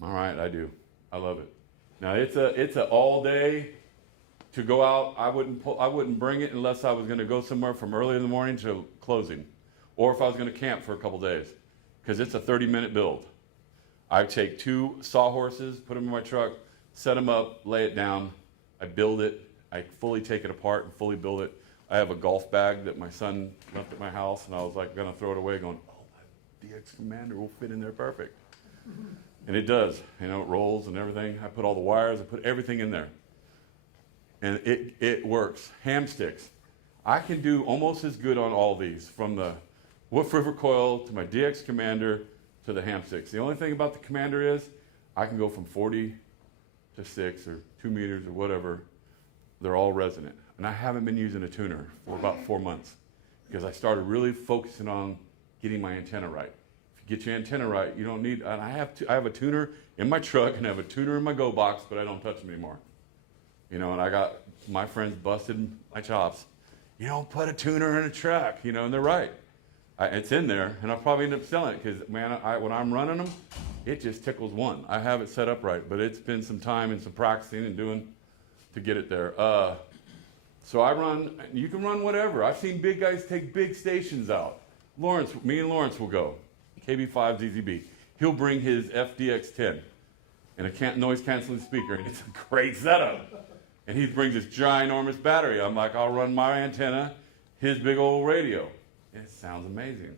All right, I do. I love it. Now it's a all day to go out. I wouldn't bring it unless I was going to go somewhere from early in the morning to closing, or if I was going to camp for a couple days, because it's a 30-minute build. I take 2 sawhorses, put them in my truck, set them up, lay it down. I build it. I fully take it apart and fully build it. I have a golf bag that my son left at my house, and I was like going to throw it away, going, "Oh, my DX Commander will fit in there perfect." And it does. You know, it rolls and everything. I put all the wires. I put everything in there, and it works. Ham sticks. I can do almost as good on all these, from the Wolf River coil to my DX Commander to the ham sticks. The only thing about the Commander is I can go from 40 to 6 or 2 meters or whatever. They're all resonant. And I haven't been using a tuner for about 4 months because I started really focusing on getting my antenna right. If you get your antenna right, you don't need, and I have a tuner in my truck and I have a tuner in my go box, but I don't touch them anymore. You know, and I got my friends busted my chops. You don't put a tuner in a truck, you know, and they're right. It's in there, and I'll probably end up selling it because, man, when I'm running them, it just tickles one. I have it set up right, but it's been some time and some practicing and doing to get it there. So I run, you can run whatever. I've seen big guys take big stations out. Me and Lawrence will go, KB5 ZZB. He'll bring his FDX10 and a noise canceling speaker, and it's a great setup. And he brings this ginormous battery. I'm like, I'll run my antenna, his big old radio. It sounds amazing,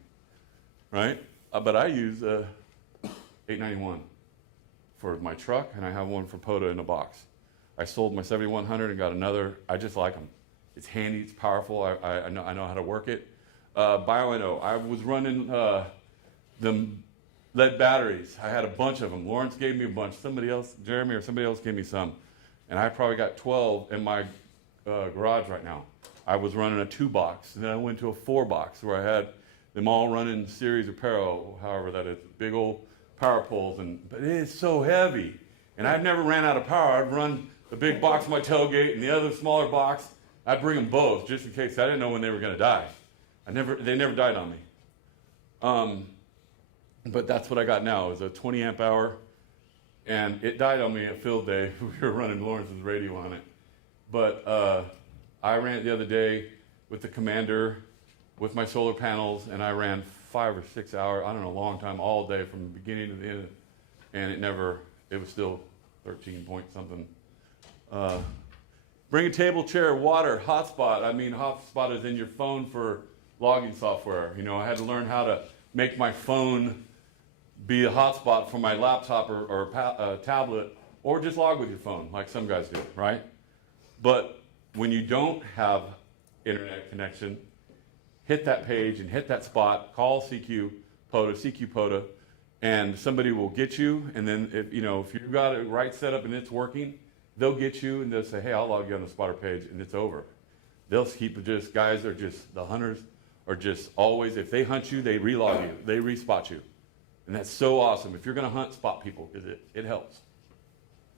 right? But I use 891 for my truck, and I have one for POTA in a box. I sold my 7100 and got another. I just like them. It's handy, it's powerful. I know how to work it. BioNO. I was running the lead batteries. I had a bunch of them. Lawrence gave me a bunch. Somebody else, Jeremy or somebody else, gave me some, and I probably got 12 in my garage right now. I was running a 2-box, and then I went to a 4-box where I had them all running series or parallel, however that is, big old power poles. But it is so heavy, and I've never ran out of power. I'd run the big box on my tailgate and the other smaller box. I'd bring them both just in case. I didn't know when they were going to die. They never died on me. But that's what I got now is a 20 amp hour, and it died on me at field day. We were running Lawrence's radio on it, but I ran it the other day with the Commander, with my solar panels, and I ran 5 or 6 hours, I don't know, a long time, all day from the beginning to the end, and it was still 13 point something. Bring a table, chair, water, hotspot. I mean, hotspot is in your phone for logging software. You know, I had to learn how to make my phone be a hotspot for my laptop or tablet, or just log with your phone, like some guys do, right? But when you don't have internet connection, hit that page and hit that spot, call CQ POTA, and somebody will get you. And then if you've got it right set up and it's working, they'll get you and they'll say, hey, I'll log you on the spotter page, and it's over. They'll keep guys are just, the hunters are just always, if they hunt you, they relog you, they respot you. And that's so awesome. If you're going to hunt, spot people, because it helps.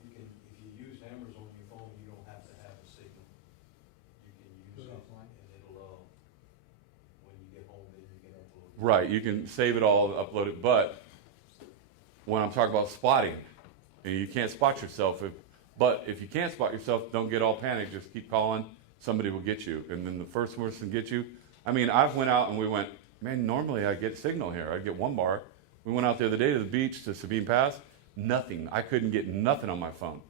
If you use hammers on your phone, you don't have to have a signal. You can use it, and it'll, when you get home, then you can upload it. Right, you can save it all, upload it, but when I'm talking about spotting, and you can't spot yourself, but if you can't spot yourself, don't get all panicked, just keep calling, somebody will get you. And then the first person to get you, I mean, I've went out and we went, man, normally I get signal here, I'd get 1 bar. We went out the other day to the beach, to Sabine Pass, nothing. I couldn't get nothing on my phone.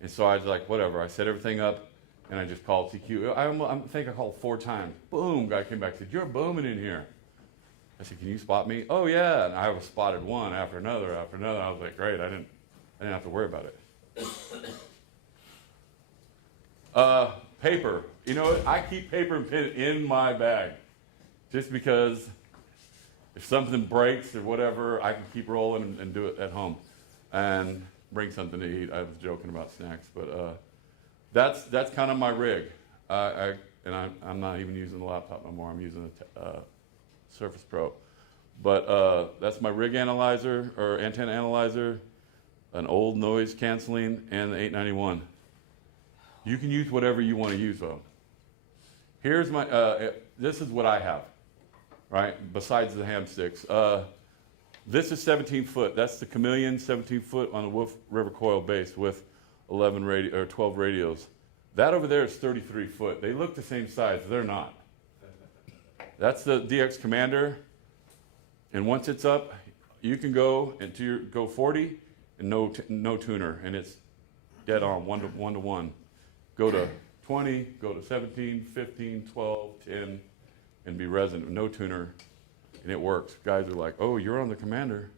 And so I was like, whatever. I set everything up, And I just called CQ. I think I called 4 times. Boom, guy came back and said, "You're booming in here." I said, "Can you spot me?" "Oh yeah." And I was spotted one after another after another. I was like, great, I didn't have to worry about it. Paper. You know what? I keep paper and pen in my bag. Just because if something breaks or whatever, I can keep rolling and do it at home. And bring something to eat. I was joking about snacks, but that's kind of my rig. I'm not even using the laptop no more. I'm using a Surface Pro. But that's my rig analyzer or antenna analyzer, an old noise canceling, and the 891. You can use whatever you want to use though. Here's my, this is what I have, right? Besides the ham sticks. This is 17 foot. That's the Chameleon 17 foot on the Wolf River coil base with 12 radios. That over there is 33 foot. They look the same size. They're not. That's the DX Commander. And once it's up, you can go go 40 and no tuner, and it's dead on, one to one. Go to 20, go to 17, 15, 12, 10, and be resonant, no tuner, and it works. Guys are like, "Oh, you're on the Commander."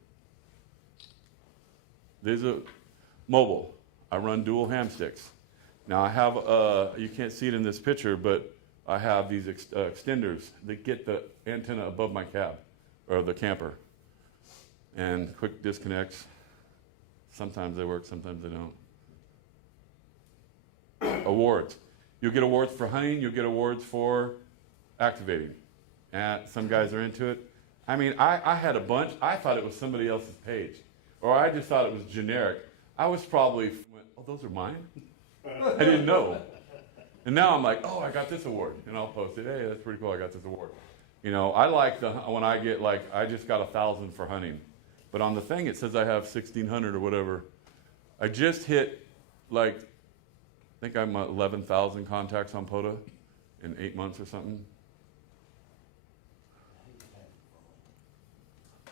There's a mobile. I run dual ham sticks. Now I have, you can't see it in this picture, but I have these extenders that get the antenna above my cab, or the camper. And quick disconnects. Sometimes they work, sometimes they don't. Awards. You'll get awards for hunting, you'll get awards for activating. And some guys are into it. I mean, I had a bunch. I thought it was somebody else's page. Or I just thought it was generic. I was probably, "Oh, those are mine?" I didn't know. And now I'm like, "Oh, I got this award." And I'll post it. "Hey, that's pretty cool, I got this award." You know, I like when I get like, I just got 1,000 for hunting. But on the thing, it says I have 1,600 or whatever. I just hit like, I think I'm 11,000 contacts on POTA in 8 months or something.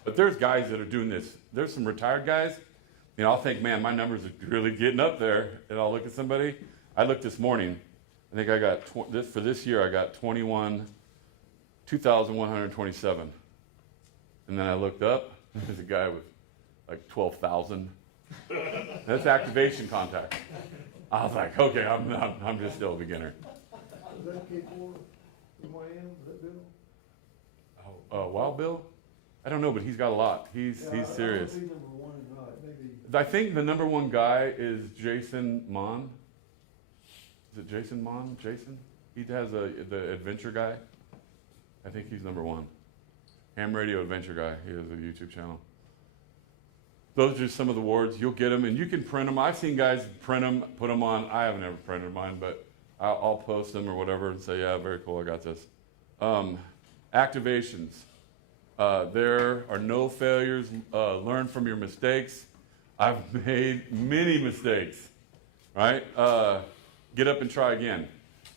But there's guys that are doing this. There's some retired guys. You know, I'll think, man, my numbers are really getting up there. And I'll look at somebody. I looked this morning. I think I got, for this year, I got 2,127. And then I looked up. There's a guy with like 12,000. That's activation contact. I was like, okay, I'm just still a beginner. Is that K4 from YM, is that Bill? Wild Bill? I don't know, but he's got a lot. He's serious. I don't know if he's number one or not, maybe. I think the number one guy is Jason Mon. Is it Jason Mon? Jason? He has the adventure guy. I think he's number one. Ham Radio Adventure Guy. He has a YouTube channel. Those are just some of the awards. You'll get them, and you can print them. I've seen guys print them, put them on. I haven't ever printed mine, but I'll post them or whatever and say, "Yeah, very cool, I got this." Activations. There are no failures. Learn from your mistakes. I've made many mistakes, right? Get up and try again.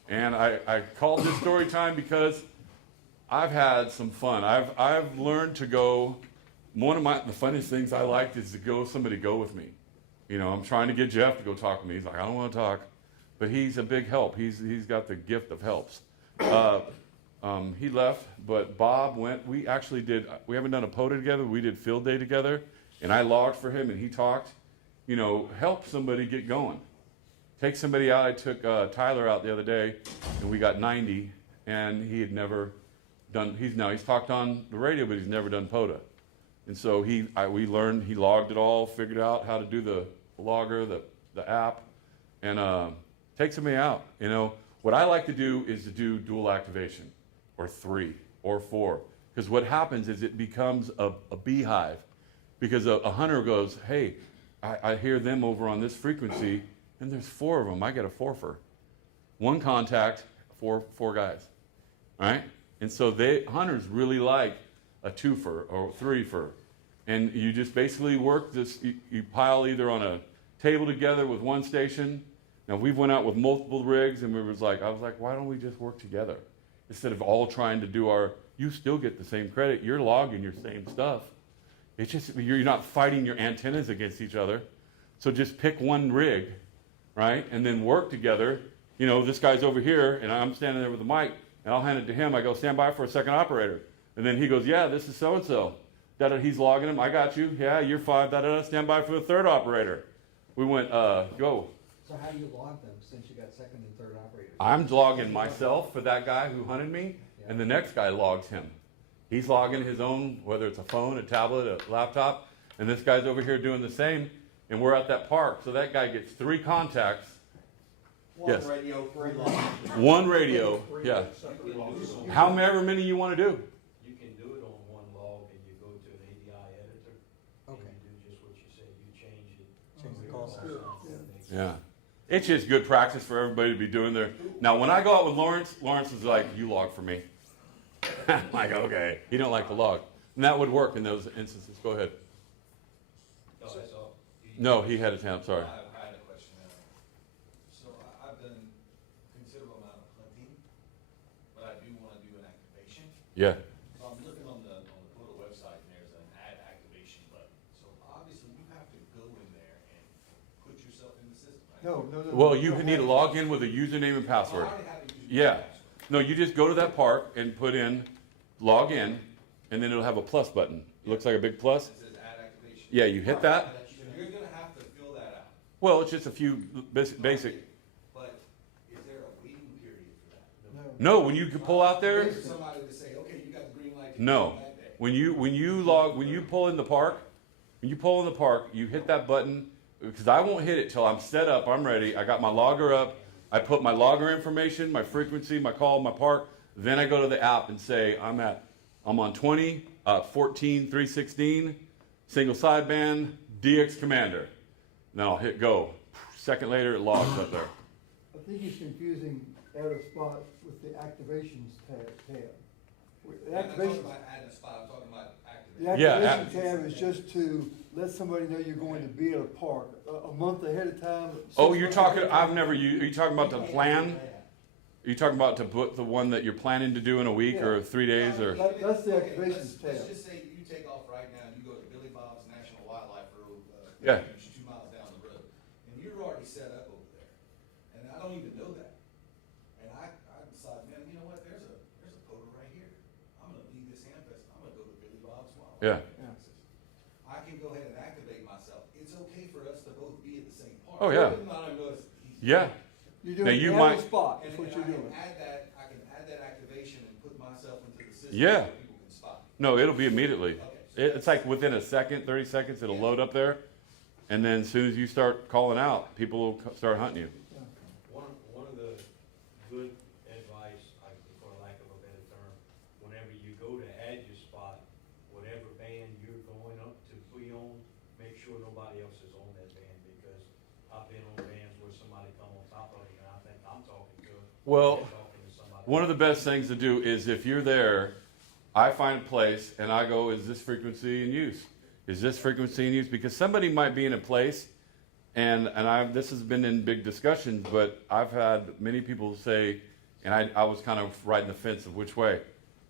And I called this story time because I've had some fun. I've learned to go. One of the funniest things I liked is to somebody go with me. You know, I'm trying to get Jeff to go talk to me. He's like, "I don't want to talk," but he's a big help. He's got the gift of helps. He left, but Bob went. We haven't done a POTA together. We did field day together, and I logged for him, and he talked. You know, help somebody get going. Take somebody out. I took Tyler out the other day, and we got 90, and he had never done. He's talked on the radio, but he's never done POTA. And so we learned. He logged it all, figured out how to do the logger, the app, and take somebody out. You know, what I like to do is to do dual activation, or 3 or 4, because what happens is it becomes a beehive, because a hunter goes, "Hey, I hear them over on this frequency, and there's 4 of them. I get a 4-fer. One contact, four guys, right?" And so hunters really like a 2-fer or 3-fer, and you just basically work this. You pile either on a table together with one station. Now we've went out with multiple rigs, and I was like, why don't we just work together instead of all trying to do you still get the same credit. You're logging your same stuff. It's just, you're not fighting your antennas against each other. So just pick one rig, right? And then work together you know, this guy's over here, and I'm standing there with the mic, and I'll hand it to him. I go, stand by for a second operator. And then he goes, yeah, this is so-and-so. He's logging him. I got you. Yeah, you're 5. Stand by for the third operator. We went, go. So how do you log them since you got second and third operators? I'm logging myself for that guy who hunted me, and the next guy logs him. He's logging his own, whether it's a phone, a tablet, a laptop, and this guy's over here doing the same, and we're at that park. So that guy gets 3 contacts. One radio, 3 lines. One radio, yeah. However many you want to do. You can do it on one log and you go to an ADI editor. Okay. And you do just what you said, you change it. Change the call sign. Yeah. It's just good practice for everybody to be doing there. Now, when I go out with Lawrence is like, you log for me. I'm like, okay. He don't like the log. And that would work in those instances. Go ahead. No, that's all. No, he had his hand up. Sorry. I had a question. So I've done considerable amount of hunting, but I do want to do an activation. Yeah. So I'm looking on the Photo website and there's an add activation button. So obviously you have to go in there and put yourself in the system, right? No. Well, you need to log in with a username and password. I already have a username and Yeah. password. No, you just go to that park and put in, log in, and then it'll have a plus button. It looks like a big plus. It says add activation. Yeah, you hit that. So you're gonna have to fill that out. Well, it's just a few basic. But is there a waiting period for that? No, when you can pull out there. For somebody to say, okay, you got the green light to No. go that day. When you pull in the park, you hit that button, because I won't hit it till I'm set up, I'm ready, I got my logger up, I put my logger information, my frequency, my call, my park, then I go to the app and say, I'm on 20, 14, 316, single sideband, DX Commander. Then I'll hit go. Second later, it logs up there. I think he's confusing add a spot with the activations tab. The I'm not talking activation, about adding a spot, I'm talking about the activating. Yeah, activation tab is just to let somebody know you're going to be at a park a month ahead of time. Oh, 6 you're months talking, ahead of I've time. never used, are you talking about the plan? Are you talking about to put the one that you're planning to do in a week or 3 days or? That's the Okay, activations let's tab. just say you take off right now, and you go to Billy Bob's National Wildlife Road, Yeah. 2 miles down the road, and you're already set up over there, and I don't even know that. And I decide, man, you know what, there's a photo right here. I'm gonna leave this Hamfest, I'm gonna go to Billy Bob's Yeah. Wildlife. I can go ahead and activate myself. It's okay for us to both be at the same park. Oh, yeah. Yeah. You're Now, doing you add might- a spot, And that's what I you're can doing. add that activation and put myself into the system. Yeah. So people can spot me. No, it'll be immediately. Okay, so It's like within a second, 30 seconds, it'll load up there. And then as soon as you start calling out, people will start hunting you. One of the good advice, for lack of a better term, whenever you go to add your spot, whatever band you're going up to be on, make sure nobody else is on that band, because I've been on bands where somebody come on top of you and I think I'm talking to them. Well, they're talking to somebody one of the else. best things to do is if you're there, I find a place and I go, is this frequency in use? Is this frequency in use? Because somebody might be in a place, and this has been in big discussions, but I've had many people say, and I was kind of riding the fence of which way.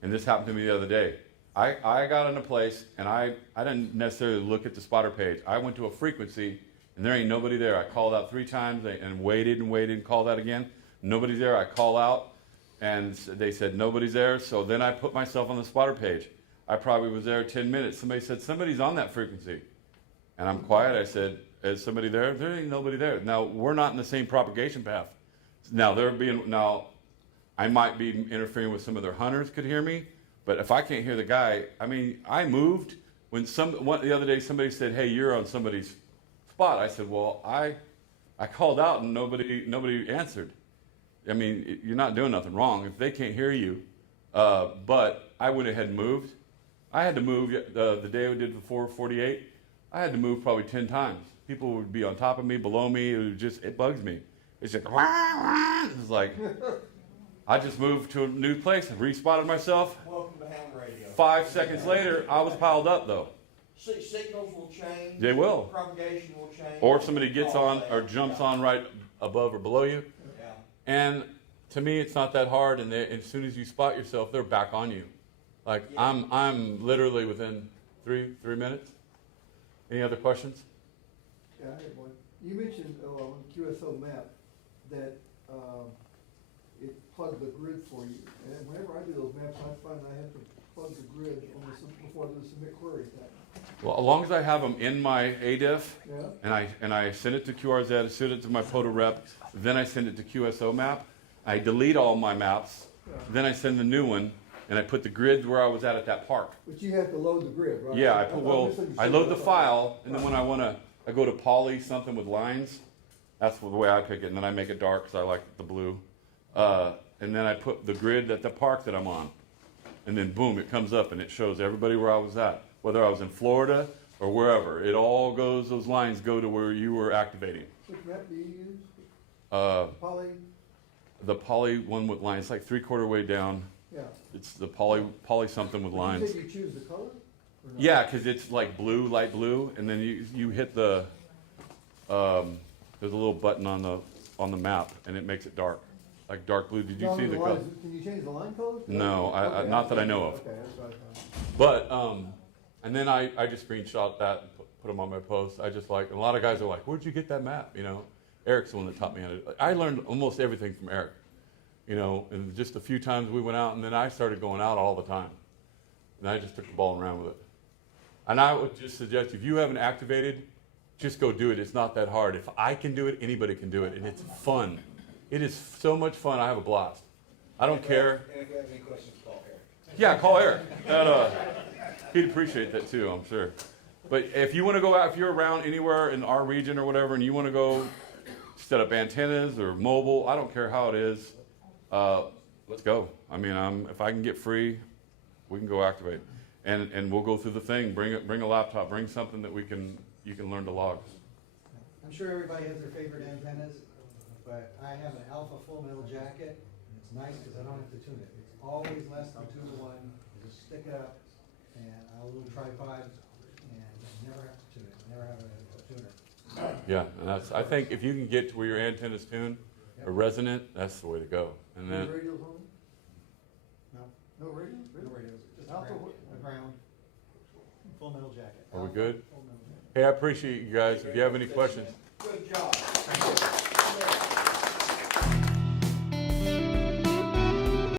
And this happened to me the other day. I got in a place and I didn't necessarily look at the spotter page. I went to a frequency and there ain't nobody there. I called out 3 times and waited and called out again. Nobody's there. I call out and they said nobody's there. So then I put myself on the spotter page. I probably was there 10 minutes. Somebody said somebody's on that frequency. And I'm quiet. I said, is somebody there? There ain't nobody there. Now we're not in the same propagation path. Now I might be interfering with some of their hunters could hear me. But if I can't hear the guy, I mean, I moved when the other day somebody said, hey, you're on somebody's spot. I said, well, I called out and nobody answered. I mean, you're not doing nothing wrong if they can't hear you. But I went ahead and moved. I had to move the day we did the 448. I had to move probably 10 times. People would be on top of me, below me. It bugs me. It's just, it's like, I just moved to a new place and respotted myself. Welcome to ham radio. 5 seconds later, I was piled up though. Signals will change. They will. Propagation will change. Or somebody gets on or jumps on right above or below you. Yeah. And to me, it's not that hard. And as soon as you spot yourself, they're back on you. Like I'm literally within three minutes. Any other questions? Yeah, I had one. You mentioned on QSO map that it plugged the grid for you. And whenever I do those maps, I find I have to plug the grid on the, before I do the submit query thing. Well, as long as I have them in my ADIF, Yeah. and I send it to QRZ, I send it to my photo rep, then I send it to QSO map, I delete all my maps, then I send the new one, and I put the grid where I was at that park. But you have to load the grid, right? Yeah, I load the file, and then when I go to poly something with lines. That's the way I pick it, and then I make it dark because I like the blue. And then I put the grid at the park that I'm on, and then boom, it comes up and it shows everybody where I was at, whether I was in Florida or wherever. It all goes; those lines go to where you were activating. Which map do you use? Poly. The poly one with lines, it's like 3/4 way down. Yeah. It's the poly something with lines. You say you choose the color? Or not? Yeah, because it's like blue, light blue, and then you hit the there's a little button on the map, and it makes it dark, like dark blue. Did you see the color? lines, can you change the line color? No, Okay, not that I know of. Okay, that's what I thought. But and then I just screenshot that and put them on my post. I just like, and a lot of guys are like, "Where'd you get that map?" You know, Eric's the one that taught me how to. I learned almost everything from Eric. You know, and just a few times we went out, and then I started going out all the time, and I just took the ball and ran with it. And I would just suggest if you haven't activated, just go do it. It's not that hard. If I can do it, anybody can do it, and it's fun. It is so much fun. I have a blast. I don't care. And if you have any questions, call Eric. Yeah, call Eric. He'd appreciate that too, I'm sure. But if you want to go out, if you're around anywhere in our region or whatever, and you want to go set up antennas or mobile, I don't care how it is. Let's go. I mean, if I can get free, we can go activate, and we'll go through the thing. Bring a laptop. Bring something that you can learn to log. I'm sure everybody has their favorite antennas, but I have an Alpha Full Metal Jacket, and it's nice because I don't have to tune it. It's always less than 2 to 1. You just stick it up, and a little tripod, and never have to tune it. Never have a tuner. Yeah, and I think if you can get to where your antenna's tuned or resonant, that's the way to go. And No then radios on it? No, No radios? no radios, just Alpha a ground, full metal jacket. are we good? Full metal jacket. Hey, I appreciate you guys. If you have any questions. Good job.